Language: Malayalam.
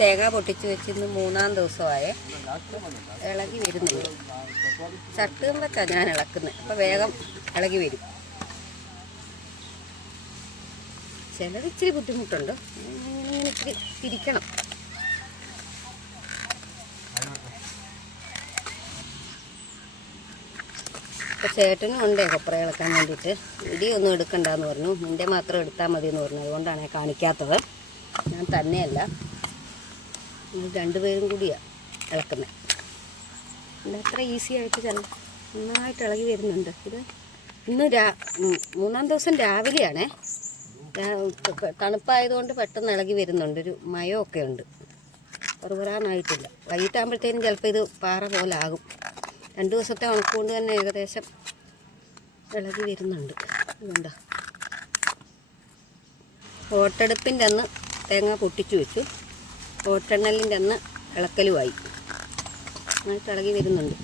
തേങ്ങ പൊട്ടിച്ച് വെച്ച് ഇന്ന് 3-ാം ദിവസമായ ഇളകി വരുന്നുണ്ട്. ചട്ടും വെച്ചാണ് ഞാൻ ഇളക്കുന്നത്. അപ്പോൾ വേഗം ഇളകി വരും. ചിലത് ഇച്ചിരി ബുദ്ധിമുട്ടുണ്ട്. ഇങ്ങനെ ഇച്ചിരി തിരിക്കണം. അപ്പോൾ ചേട്ടനും ഉണ്ടേ കൊപ്ര ഇളക്കാൻ വേണ്ടിയിട്ട്. വീഡിയോ ഒന്നും എടുക്കണ്ടെന്ന് പറഞ്ഞു. നിൻ്റെ മാത്രം എടുത്താൽ മതി എന്ന് പറഞ്ഞു. അതുകൊണ്ടാണ് കാണിക്കാത്തത്. ഞാൻ തന്നെയല്ല, രണ്ടുപേരും കൂടിയാണ് ഇളക്കുന്നത്. ഇത് അത്ര ഈസി ആയിട്ട് നന്നായിട്ട് ഇളകി വരുന്നുണ്ട്. ഇത് ഇന്ന് 3-ാം ദിവസം രാവിലെയാണേ. തണുപ്പായതുകൊണ്ട് പെട്ടെന്ന് ഇളകി വരുന്നുണ്ട്. ഒരു മയമൊക്കെ ഉണ്ട്. വെറുവരാനായിട്ടില്ല. വൈകിട്ടാകുമ്പോഴത്തേനും ചിലപ്പോൾ ഇത് പാറ പോലെ ആകും. 2 ദിവസത്തെ ഉണക്കുകൊണ്ട് തന്നെ ഏകദേശം ഇളകി വരുന്നുണ്ട്. ഇതുണ്ടോ, ഓട്ടെടുപ്പിൻ്റെ അന്ന് തേങ്ങ പൊട്ടിച്ചു വെച്ചു. ഓട്ടെണ്ണലിൻ്റെ അന്ന് ഇളക്കലുമായി. നന്നായിട്ട് ഇളകി വരുന്നുണ്ട്.